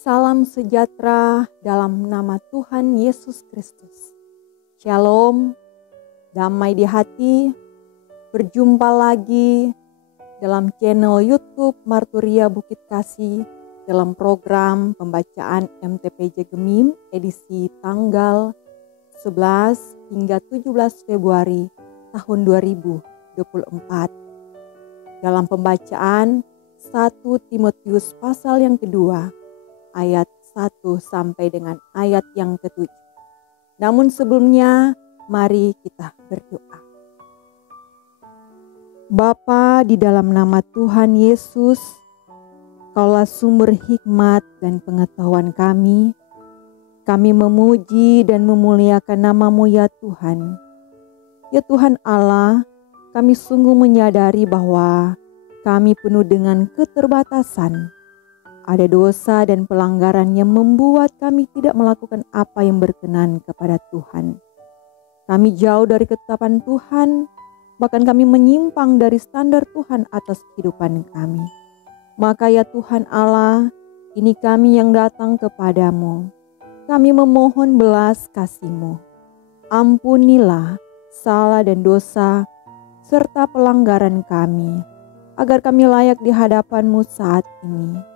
Salam sejahtera dalam nama Tuhan Yesus Kristus. Shalom, damai di hati. Berjumpa lagi dalam channel YouTube Marturia Bukit Kasih dalam program pembacaan MTPJ Gemim edisi tanggal 11 hingga 17 Februari tahun 2024. Dalam pembacaan 1 Timotius pasal yang kedua, ayat 1 sampai dengan ayat yang ke-7. Namun sebelumnya, mari kita berdoa. Bapa, di dalam nama Tuhan Yesus, Kaulah sumber hikmat dan pengetahuan kami. Kami memuji dan memuliakan nama-Mu ya Tuhan. Ya Tuhan Allah, kami sungguh menyadari bahwa kami penuh dengan keterbatasan. Ada dosa dan pelanggaran yang membuat kami tidak melakukan apa yang berkenan kepada Tuhan. Kami jauh dari ketetapan Tuhan, bahkan kami menyimpang dari standar Tuhan atas kehidupan kami. Maka ya Tuhan Allah, ini kami yang datang kepadamu. Kami memohon belas kasih-Mu. Ampunilah salah dan dosa serta pelanggaran kami, agar kami layak di hadapan-Mu saat ini.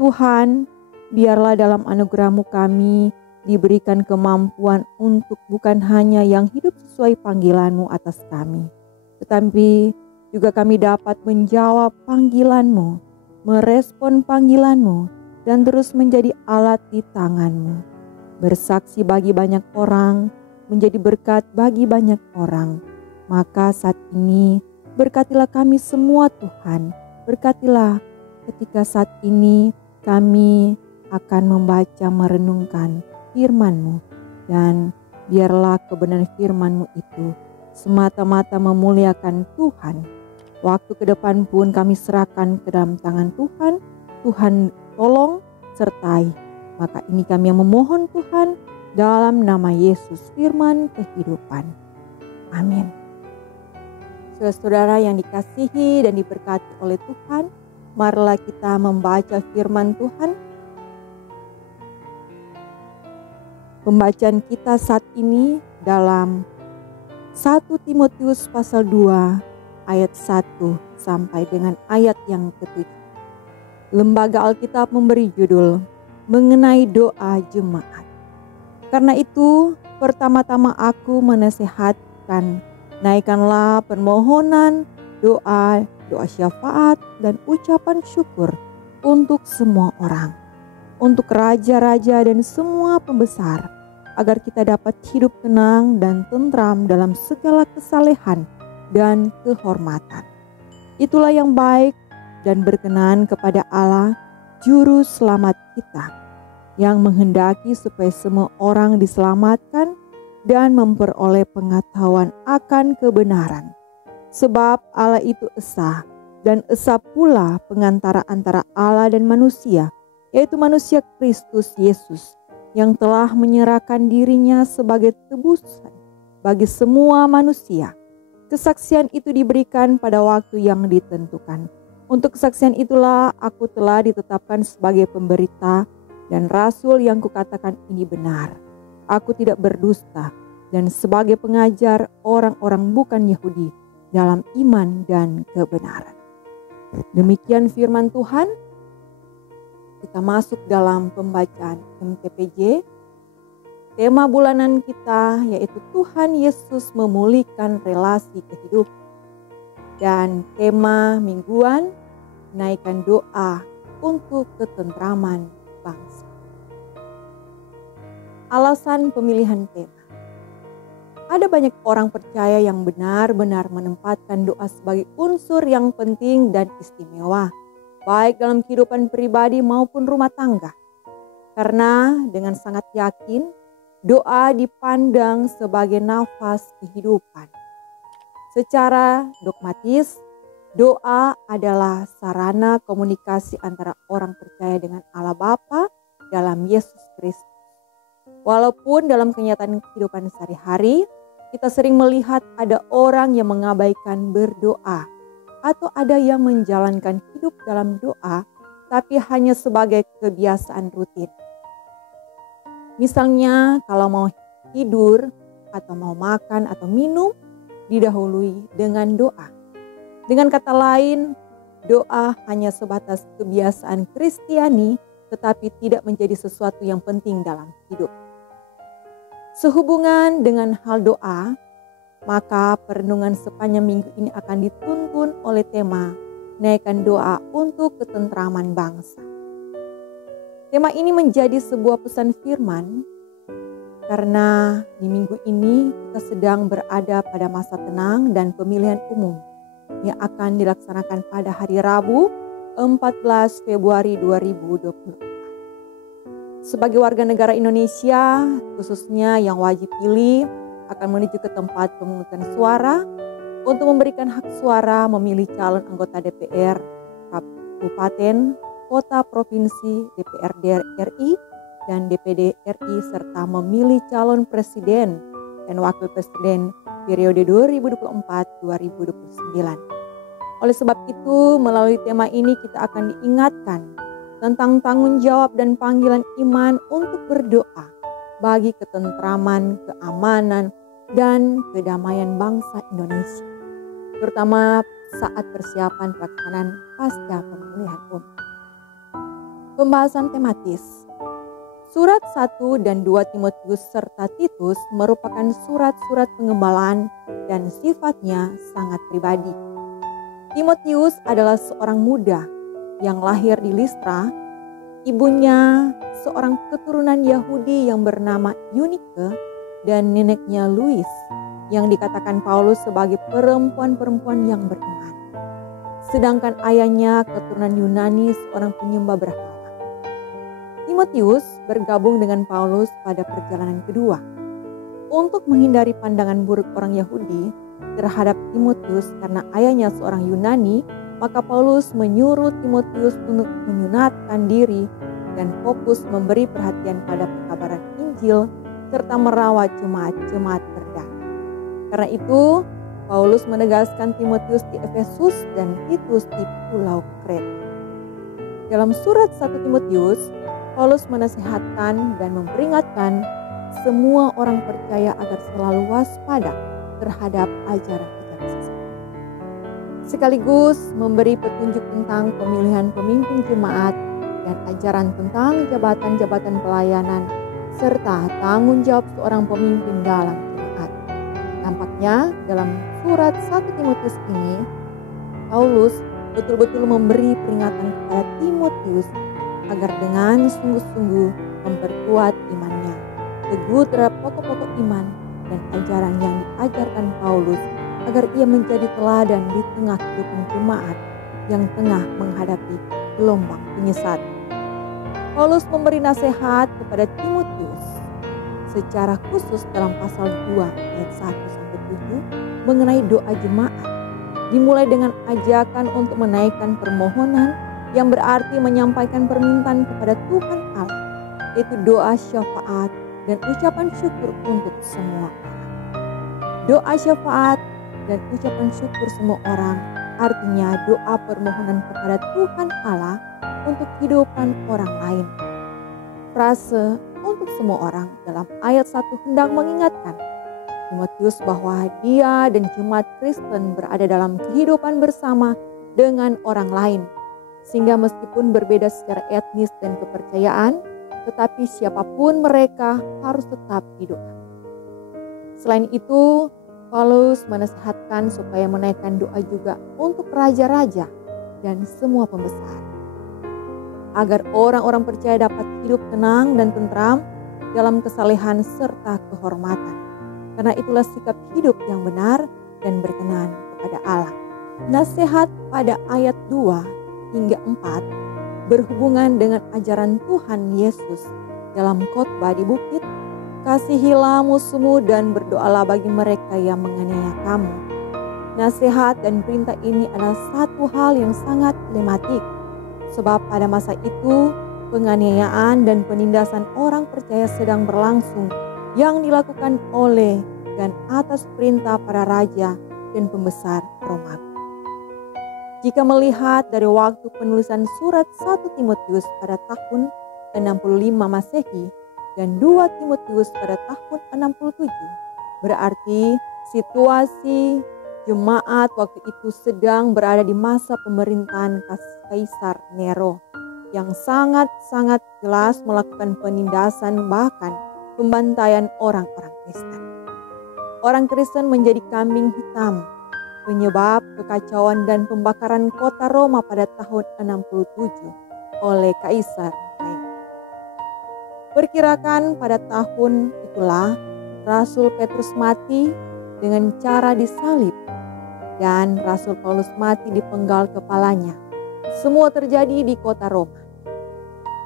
Tuhan, biarlah dalam anugerah-Mu kami diberikan kemampuan untuk bukan hanya yang hidup sesuai panggilan-Mu atas kami, tetapi juga kami dapat menjawab panggilan-Mu, merespon panggilan-Mu, dan terus menjadi alat di tangan-Mu. Bersaksi bagi banyak orang, menjadi berkat bagi banyak orang. Maka saat ini, berkatilah kami semua Tuhan. Berkatilah ketika saat ini kami akan membaca merenungkan firman-Mu. Dan biarlah kebenaran firman-Mu itu semata-mata memuliakan Tuhan. Waktu ke depan pun kami serahkan ke dalam tangan Tuhan. Tuhan tolong sertai. Maka ini kami yang memohon Tuhan dalam nama Yesus firman kehidupan. Amin. Saudara-saudara yang dikasihi dan diberkati oleh Tuhan, marilah kita membaca firman Tuhan. Pembacaan kita saat ini dalam 1 Timotius pasal 2 ayat 1 sampai dengan ayat yang ke-7. Lembaga Alkitab memberi judul mengenai doa jemaat. Karena itu, pertama-tama aku menasihatkan, naikkanlah permohonan, doa syafaat, dan ucapan syukur untuk semua orang, untuk raja-raja dan semua pembesar, agar kita dapat hidup tenang dan tentram dalam segala kesalehan dan kehormatan. Itulah yang baik dan berkenan kepada Allah, Juru Selamat kita, yang menghendaki supaya semua orang diselamatkan dan memperoleh pengetahuan akan kebenaran. Sebab Allah itu esa, dan esa pula pengantara antara Allah dan manusia, yaitu manusia Kristus Yesus, yang telah menyerahkan dirinya sebagai tebusan bagi semua manusia. Kesaksian itu diberikan pada waktu yang ditentukan. Untuk kesaksian itulah aku telah ditetapkan sebagai pemberita dan rasul yang kukatakan ini benar. Aku tidak berdusta, dan sebagai pengajar orang-orang bukan Yahudi dalam iman dan kebenaran. Demikian firman Tuhan. Kita masuk dalam pembacaan MTPJ. Tema bulanan kita yaitu Tuhan Yesus memulihkan relasi kehidupan. Dan tema mingguan, naikkan doa untuk ketentraman bangsa. Alasan pemilihan tema. Ada banyak orang percaya yang benar-benar menempatkan doa sebagai unsur yang penting dan istimewa, baik dalam kehidupan pribadi maupun rumah tangga. Karena dengan sangat yakin, doa dipandang sebagai nafas kehidupan. Secara dogmatis, doa adalah sarana komunikasi antara orang percaya dengan Allah Bapa dalam Yesus Kristus. Walaupun dalam kenyataan kehidupan sehari-hari, kita sering melihat ada orang yang mengabaikan berdoa, atau ada yang menjalankan hidup dalam doa tetapi hanya sebagai kebiasaan rutin. Misalnya kalau mau tidur atau mau makan atau minum, didahului dengan doa. Dengan kata lain, doa hanya sebatas kebiasaan Kristiani, tetapi tidak menjadi sesuatu yang penting dalam hidup. Sehubungan dengan hal doa, maka perenungan sepanjang minggu ini akan dituntun oleh tema naikkan doa untuk ketentraman bangsa. Tema ini menjadi sebuah pesan firman karena di minggu ini kita sedang berada pada masa tenang dan pemilihan umum yang akan dilaksanakan pada hari Rabu 14 Februari 2024. Sebagai warga negara Indonesia, khususnya yang wajib pilih, akan menuju ke tempat pemungutan suara untuk memberikan hak suara memilih calon anggota DPR, kabupaten, kota, provinsi, DPRD RI, dan DPD RI, serta memilih calon presiden dan wakil presiden periode 2024-2029. Oleh sebab itu, melalui tema ini kita akan diingatkan tentang tanggung jawab dan panggilan iman untuk berdoa bagi ketentraman, keamanan, dan kedamaian bangsa Indonesia, terutama saat persiapan pelaksanaan pasca pemilihan umum. Pembahasan tematis. Surat 1 dan 2 Timotius serta Titus merupakan surat-surat pengembalaan dan sifatnya sangat pribadi. Timotius adalah seorang muda yang lahir di Listra. Ibunya seorang keturunan Yahudi yang bernama Eunike dan neneknya Lois yang dikatakan Paulus sebagai perempuan-perempuan yang beriman. Sedangkan ayahnya keturunan Yunani, seorang penyembah berhala. Timotius bergabung dengan Paulus pada perjalanan kedua. Untuk menghindari pandangan buruk orang Yahudi terhadap Timotius karena ayahnya seorang Yunani, maka Paulus menyuruh Timotius untuk menyunatkan diri dan fokus memberi perhatian pada pekabaran Injil serta merawat jemaat-jemaat berdana. Karena itu, Paulus menegaskan Timotius di Efesus dan Titus di Pulau Kreta. Dalam surat 1 Timotius, Paulus menasihatkan dan memperingatkan semua orang percaya agar selalu waspada terhadap ajaran-ajaran sesat. Sekaligus memberi petunjuk tentang pemilihan pemimpin jemaat dan ajaran tentang jabatan-jabatan pelayanan serta tanggung jawab seorang pemimpin dalam jemaat. Nampaknya dalam surat 1 Timotius ini, Paulus betul-betul memberi peringatan kepada Timotius agar dengan sungguh-sungguh memperkuat imannya, teguh terhadap pokok-pokok iman dan ajaran yang diajarkan Paulus, agar ia menjadi teladan di tengah kehidupan jemaat yang tengah menghadapi gelombang penyesatan. Paulus memberi nasihat kepada Timotius secara khusus dalam pasal 2 ayat 1-7 mengenai doa jemaat, dimulai dengan ajakan untuk menaikkan permohonan yang berarti menyampaikan permintaan kepada Tuhan Allah, yaitu doa syafaat dan ucapan syukur untuk semua orang. Doa syafaat dan ucapan syukur semua orang artinya doa permohonan kepada Tuhan Allah untuk kehidupan orang lain. Frase untuk semua orang dalam ayat 1 hendak mengingatkan Timotius bahwa dia dan jemaat Kristen berada dalam kehidupan bersama dengan orang lain, sehingga meskipun berbeda secara etnis dan kepercayaan, tetapi siapapun mereka harus tetap hidup. Selain itu, Paulus menasihatkan supaya menaikkan doa juga untuk raja-raja dan semua pembesar, agar orang-orang percaya dapat hidup tenang dan tentram dalam kesalehan serta kehormatan. Karena itulah sikap hidup yang benar dan berkenan kepada Allah. Nasihat pada ayat 2 hingga 4 berhubungan dengan ajaran Tuhan Yesus dalam khotbah di bukit. Kasihilah musuhmu dan berdoalah bagi mereka yang menganiaya kamu. Nasihat dan perintah ini adalah satu hal yang sangat dilematik, sebab pada masa itu penganiayaan dan penindasan orang percaya sedang berlangsung yang dilakukan oleh dan atas perintah para raja dan pembesar Romawi. Jika melihat dari waktu penulisan surat 1 Timotius pada tahun 65 Masehi dan 2 Timotius pada tahun 67, berarti situasi jemaat waktu itu sedang berada di masa pemerintahan Kaisar Nero yang sangat-sangat jelas melakukan penindasan bahkan pembantaian orang-orang Kristen. Orang Kristen menjadi kambing hitam, penyebab kekacauan dan pembakaran kota Roma pada tahun 67 oleh Kaisar Nero. Perkirakan pada tahun itulah Rasul Petrus mati dengan cara disalib dan Rasul Paulus mati dipenggal kepalanya. Semua terjadi di kota Roma.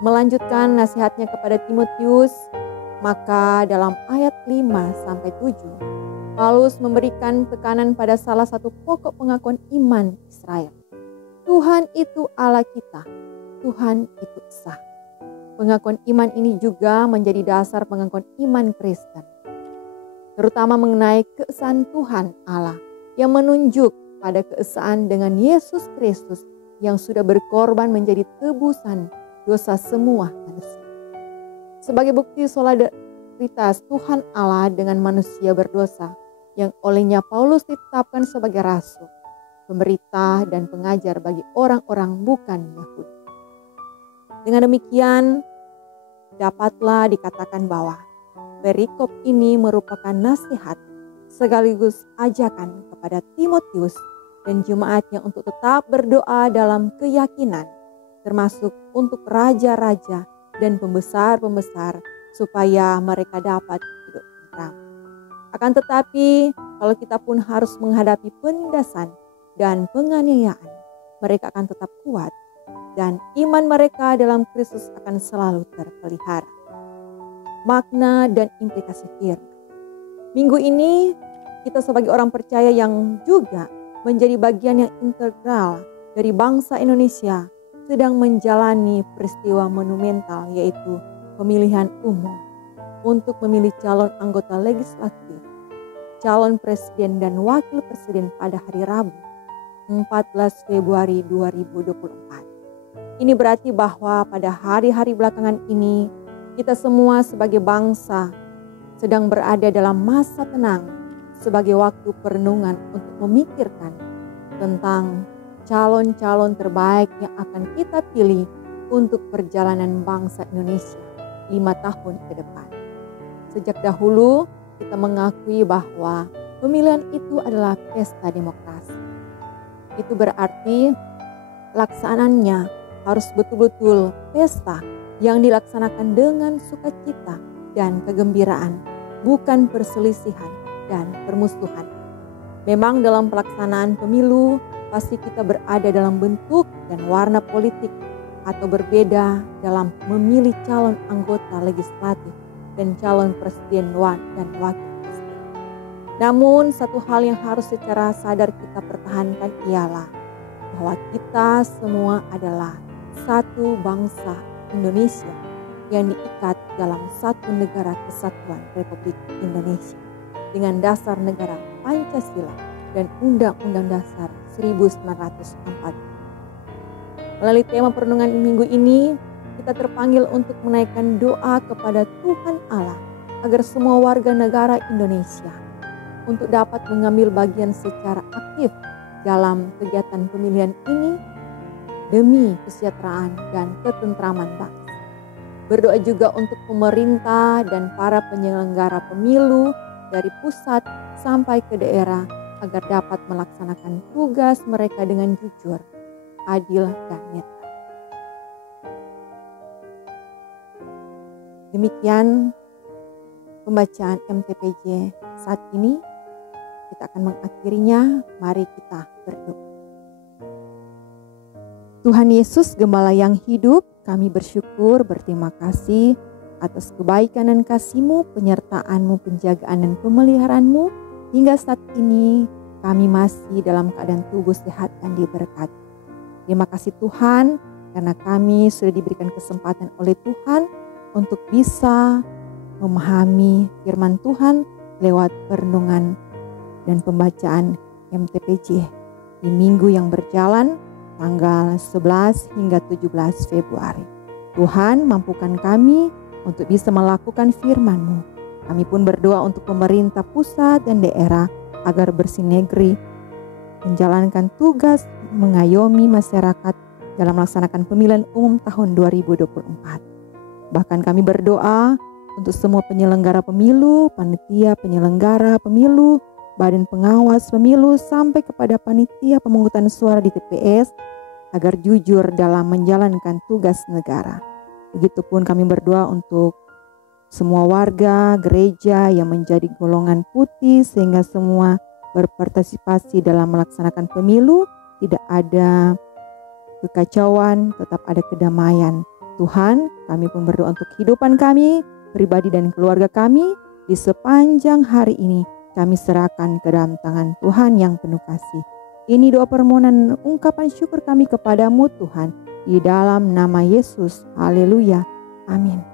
Melanjutkan nasihatnya kepada Timotius, maka dalam ayat 5-7 Paulus memberikan tekanan pada salah satu pokok pengakuan iman Israel. Tuhan itu Allah kita, Tuhan itu Esa. Pengakuan iman ini juga menjadi dasar pengakuan iman Kristen, terutama mengenai keesaan Tuhan Allah yang menunjuk pada keesaan dengan Yesus Kristus yang sudah berkorban menjadi tebusan dosa semua manusia. Sebagai bukti solidaritas Tuhan Allah dengan manusia berdosa, yang olehnya Paulus ditetapkan sebagai rasul, pemberita dan pengajar bagi orang-orang bukan Yahudi. Dengan demikian, dapatlah dikatakan bahwa perikop ini merupakan nasihat sekaligus ajakan kepada Timotius dan jemaatnya untuk tetap berdoa dalam keyakinan, termasuk untuk raja-raja dan pembesar-pembesar supaya mereka dapat hidup tentram. Akan tetapi, kalau kita pun harus menghadapi penindasan dan penganiayaan, mereka akan tetap kuat dan iman mereka dalam Kristus akan selalu terpelihara. Makna dan implikasi firman. Minggu ini, kita sebagai orang percaya yang juga menjadi bagian yang integral dari bangsa Indonesia sedang menjalani peristiwa monumental, yaitu pemilihan umum untuk memilih calon anggota legislatif, calon presiden dan wakil presiden pada hari Rabu 14 Februari 2024. Ini berarti bahwa pada hari-hari belakangan ini kita semua sebagai bangsa sedang berada dalam masa tenang sebagai waktu perenungan untuk memikirkan tentang calon-calon terbaik yang akan kita pilih untuk perjalanan bangsa Indonesia 5 tahun ke depan. Sejak dahulu kita mengakui bahwa pemilihan itu adalah pesta demokrasi. Itu berarti laksanaannya harus betul-betul pesta yang dilaksanakan dengan sukacita dan kegembiraan, bukan perselisihan dan permusuhan. Memang dalam pelaksanaan pemilu pasti kita berada dalam bentuk dan warna politik atau berbeda dalam memilih calon anggota legislatif dan calon presiden dan wakil presiden. Namun satu hal yang harus secara sadar kita pertahankan ialah bahwa kita semua adalah satu bangsa Indonesia yang diikat dalam satu negara kesatuan Republik Indonesia dengan dasar negara Pancasila dan Undang-Undang Dasar 1945. Melalui tema perenungan minggu ini, kita terpanggil untuk menaikkan doa kepada Tuhan Allah agar semua warga negara Indonesia untuk dapat mengambil bagian secara aktif dalam kegiatan pemilihan ini demi kesejahteraan dan ketentraman bangsa. Berdoa juga untuk pemerintah dan para penyelenggara pemilu dari pusat sampai ke daerah agar dapat melaksanakan tugas mereka dengan jujur, adil, dan netral. Demikian pembacaan MTPJ saat ini. Kita akan mengakhirinya. Mari kita berdoa. Tuhan Yesus, Gembala yang hidup, kami bersyukur, berterima kasih atas kebaikan dan kasih-Mu, penyertaan-Mu, penjagaan dan pemeliharaanmu. Hingga saat ini kami masih dalam keadaan tubuh sehat dan diberkati. Terima kasih Tuhan, karena kami sudah diberikan kesempatan oleh Tuhan untuk bisa memahami firman Tuhan lewat perenungan dan pembacaan MTPJ di minggu yang berjalan tanggal 11 hingga 17 Februari. Tuhan, mampukan kami untuk bisa melakukan firman-Mu. Kami pun berdoa untuk pemerintah pusat dan daerah agar bersinergi menjalankan tugas mengayomi masyarakat dalam melaksanakan pemilihan umum tahun 2024. Bahkan kami berdoa untuk semua penyelenggara pemilu, panitia penyelenggara pemilu, badan pengawas pemilu, sampai kepada panitia pemungutan suara di TPS agar jujur dalam menjalankan tugas negara. Begitupun kami berdoa untuk semua warga gereja yang menjadi golongan putih sehingga semua berpartisipasi dalam melaksanakan pemilu, tidak ada kekacauan, tetap ada kedamaian. Tuhan, kami pun berdoa untuk kehidupan kami, pribadi dan keluarga kami di sepanjang hari ini. Kami serahkan ke dalam tangan Tuhan yang penuh kasih. Ini doa permohonan ungkapan syukur kami kepadamu Tuhan, di dalam nama Yesus. Haleluya. Amin.